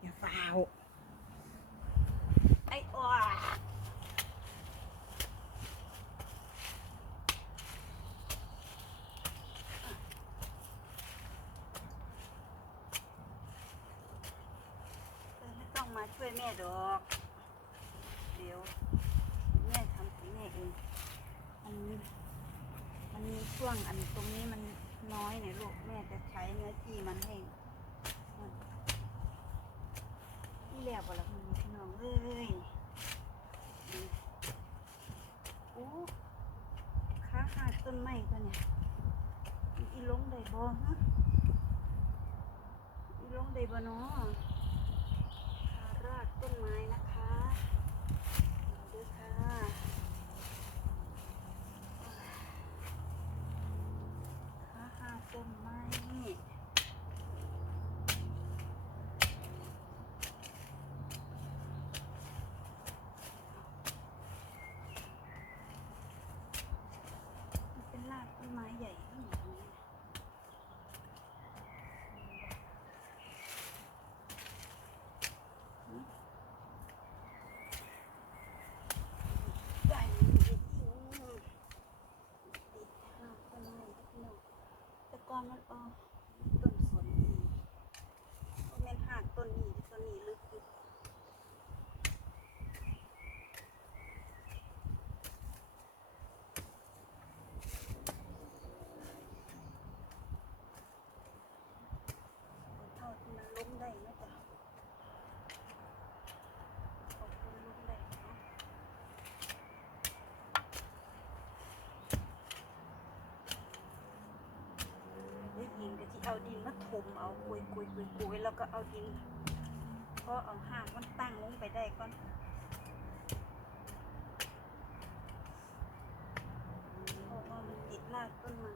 อย่าฟาวไอ้อ้อเธอไม่ต้องมาช่วยแม่ดอก เดี๋ยวแม่ทำของแม่เองมันมันมีช่วงอันตรงนี้มันน้อยเนี่ยลูกแม่จะใช้เนื้อที่มันให้มันนี่ แล้วบ่ละพี่น้องเอ้ยโอ้ขาขาดต้นไม้ตัวเนี่ยอีลงได้บ่ฮะอีลงได้บ่เนาะขารากต้นไม้นะคะเอาเด้อค่ะ ขาหาต้นไม้มันเป็นรากต้นไม้ใหญ่ที่อยู่ตรงนี้ใหญ่จริงติดรากต้นไม้ที่น้อง แต่ ก่อนมันเออต้นสนอีบ่แม่นหากต้นนี้ต้นนี้ลึกอยู่เท่าที่มันล้มได้นะจ๊ะขอบคุณล้มได้เนาะ ได้ยินก็ที่เอาดินมาถมเอา กุยกุยกุยกุยแล้วก็เอาดินพอเอาห้างมันตั้งลงไปได้ก่อนเพราะว่ามันติดรากต้นไม้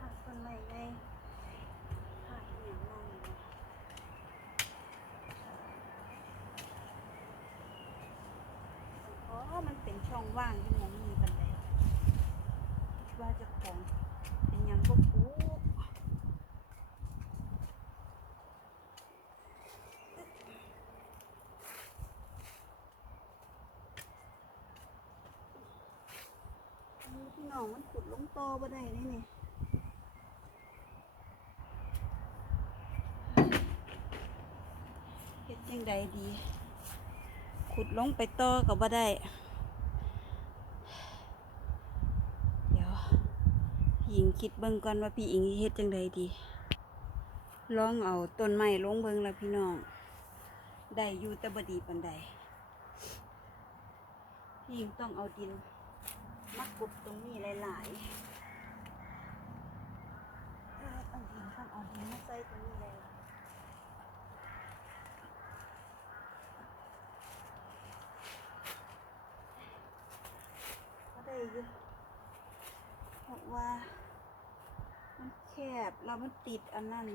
รากต้นไม้ไงรากอหย่างนั้นนี่นะ อ๋อ มันเป็น ช่องว่างที่มองมีบันไดคิดว่าจะของเป็นยังก็ปูพี่น้องมันขุดลงโตบ่ได้นี่นี่เฮ็ดยังใดดี ขุดลงไปต่อก็บ่ได้ เดี๋ยว พี่หญิงคิดเบิ่งก่อนว่าพี่หญิงเฮ็ดจังใดดีลองเอาต้นไม้ลงเบิ่งแล้วพี่น้องได้อยู่แต่บ่ดีปานใดพี่หญิงต้องเอาดินมากรุบตรงนี้หลายๆเออเอาดินต้องเอาดินมาใส่ตรงนี้เลยก็ได้อยู่เพราะว่า บแล้วมันติดอันนั้น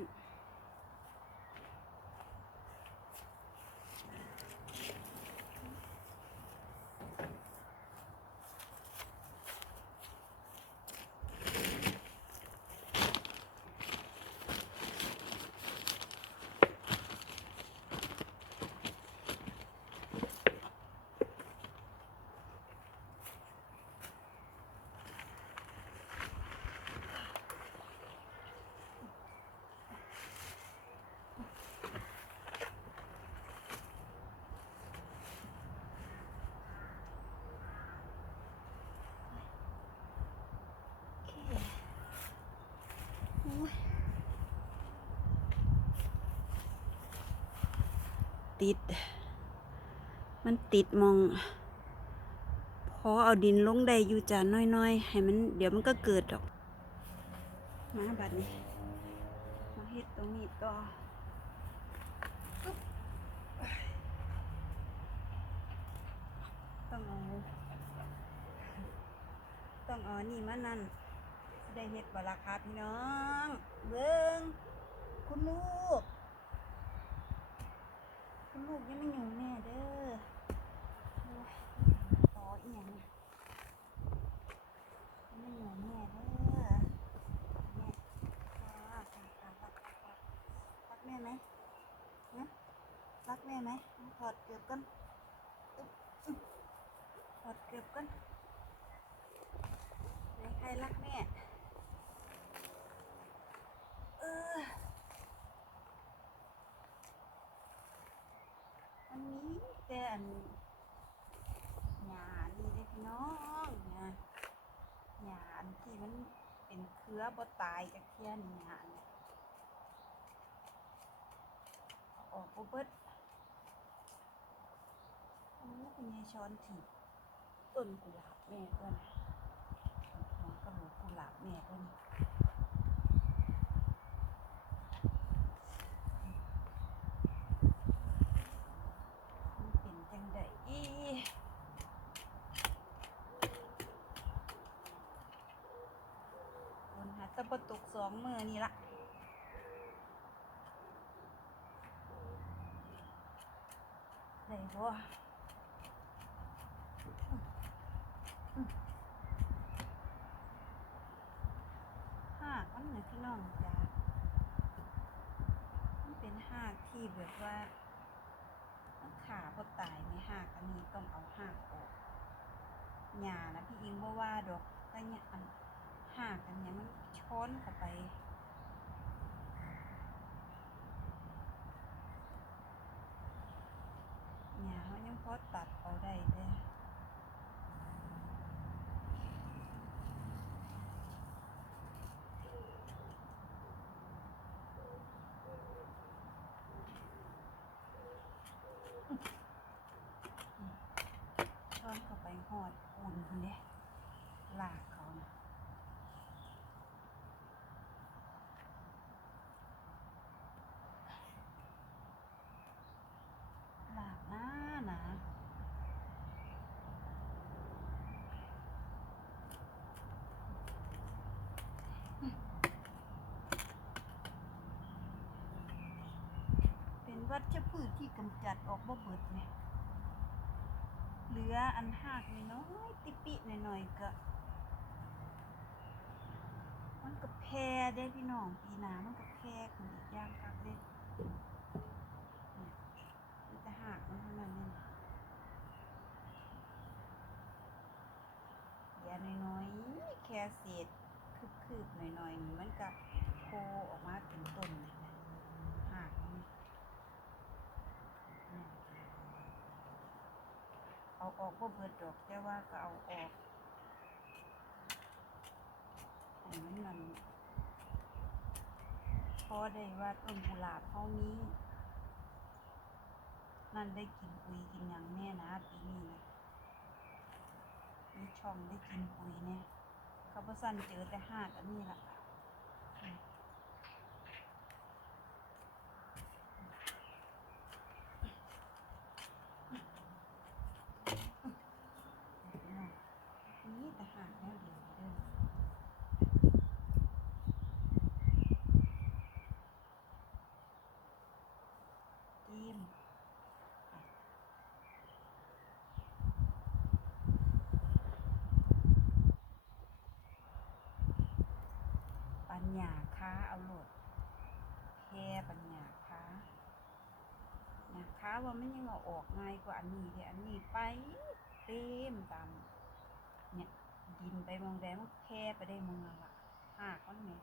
ติด มันติดมอง พอเอาดินลงได้อยู่จานน้อยๆ ให้มัน เดี๋ยวมันก็เกิดดอก มาบัดนี้ มาเฮ็ดตรงนี้ต่อต้องเอาต้องเอานี่มานั่นได้เฮ็ดบ่ล่ะครับพี่น้อง เบิ้งคุณลูก ลูกยังไม่ยุ่งแม่เด้อต่ออีหยังไม่ยุ่งแม่เด้อแม่รักรักรักรักแม่ไหมนะรักแม่ไหมถอดเกือบกันถอดเกือบกันใครรักแม่เออ นหญ้านี่เด้พี่น้องหญ้าหญ้าอันที่มันเป็นเครือบ่ตายจากเทียนหญ้าเนี่ยเอาออกบ่เบิดโอ้คุณยายช้อนถีบต้นกุหลาบแม่ด้วยนะหัวกระโหลกกุหลาบแม่ด้วยนะมันเป็นจังไดอี คนหาตะบตกสองมือนี่ละได้บ่หากมันเหมือนพี่น้องจ้ามันเป็นหากที่แบบว่า มันขาพอตายไม่หักอันนี้ต้องเอาหักออก หญ้านะพี่อิงว่ว่าดอกแต่เนี่ยอันหักอันเนี้ยมันช้อนเข้าไปหญ้าเขายังพอตัดเอาได้เด้ช้อนเข้าไปหอด นคนเด้ลากเขานะลากหน้านาเป็นวัชพืชที่กำจัดออกบ่เบิดไหม เหลืออันหักน้อยติปิหน่อยๆก็ มันก็แพร่ได้พี่น้องปีหนามันก็แพร่ขึ้นอีกอย่างครับเด้เนี่ยมันจะหักมันเท่านั้นเนี่ยเหลือน้อยๆแค่เศษคืบๆหน่อยๆนี่มันก็โผล่ออกมาเป็นต้นเลยนะหักมันเนี่ย เอาออกก็เบิดดอกแต่ว่าก็เอาออกให้มันมันพอได้ว่าต้นกุหลาบเขามีนั่นได้กินปุ๋ยกินอย่างแน่นะปีนี้นะมีช่องได้กินปุ๋ยเนี่ยเขาบ่สั่นเจอแต่ห้ากันนี้ล่ะมนี่แต่หากแนวเดียวเด้อ จิ้มปัญญาค้า เอาโหลดแค่ปัญญาค้านะค้าว่ามันยังเอาออกง่ายกว่าอันนี้เลยอันนี้ไปเต็มตามเนี่ยดินไปมองแดงมันแค่ไปได้มืองละหากมันเนี่ย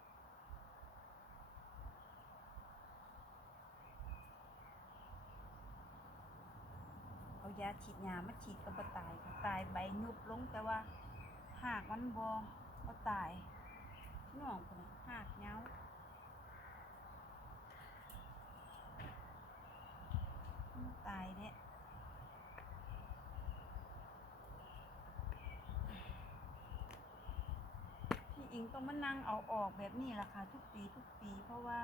เอายาฉีดยามาฉีดก็บ่ตายตายใบยุบลงแต่ว่าหากมันบ่บ่ตายพี่น้องคนน่ะ หากเงาตายเนี่ยพี่อิงต้องมานั่งเอาออกแบบนี้ล่ะค่ะ ทุกปีทุกปี เพราะว่า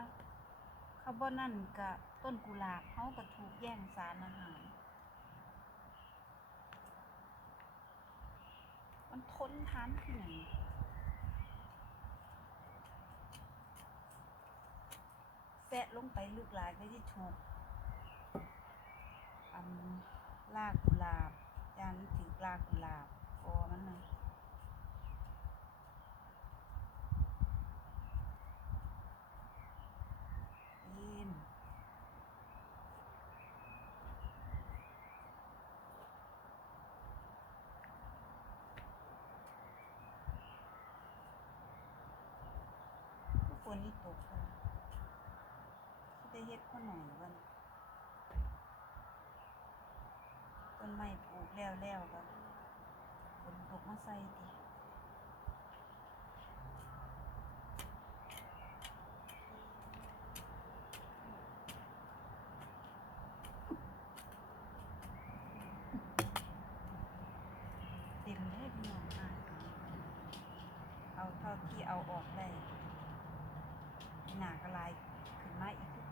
เขาบ่นั่นกับต้นกุหลาบเขาก็ถูกแย่งสารอาหาร มันทนทานที่ไหน แปะลงไปลึกหลายไปที่ถูกอันลากกุหลาบจานถึงกลากกุหลาบกอมันนะยเอ็น นนี่ตกค่ะสิได้ เฮ็ดพ่อหน่อยวันต้นไม้ปลูกแล้วแล้วก็ฝนตกมาใส่ติเต็มเลยพี่น้องอะเอาเท่าที่เอาออกได้หนากระลาย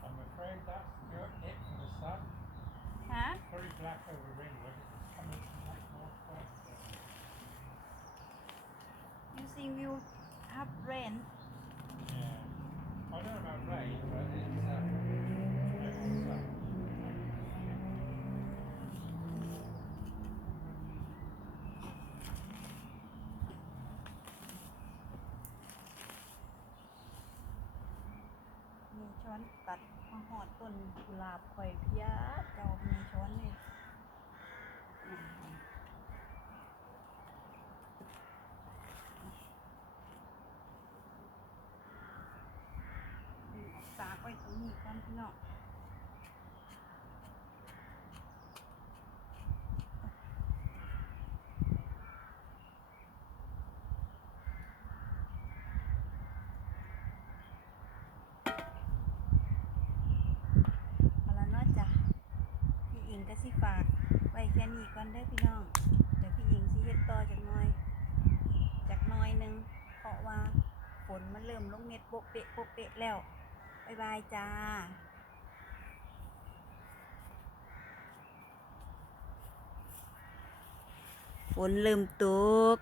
I'm afraid that's your it from the sun. ฮะ back over Ringwood. It's coming from that northwest. using will have rain Yeah. I don't know about rain, but it's uh, it's uh, มีช้อนตัดมาหอดต้นกุหลาบข่อยเพี้ยเจ้ามีช้อนเลย อืมอืมเอาตากไว้ตรงนี้ก่อนพี่น้องเอาละเนาะจ้ะพี่อิงก็สิฝากไว้แค่นี้ ก่อนเด้พี่น้อง เดี๋ยวพี่หญิงสิเฮ็ดต่อจากน้อย จากน้อยหนึง เพราะว่าฝนมันเริ่มลงเม็ดโปะเปะโปะเปะแล้วบ๊ายบายจ้าฝนเริ่มตก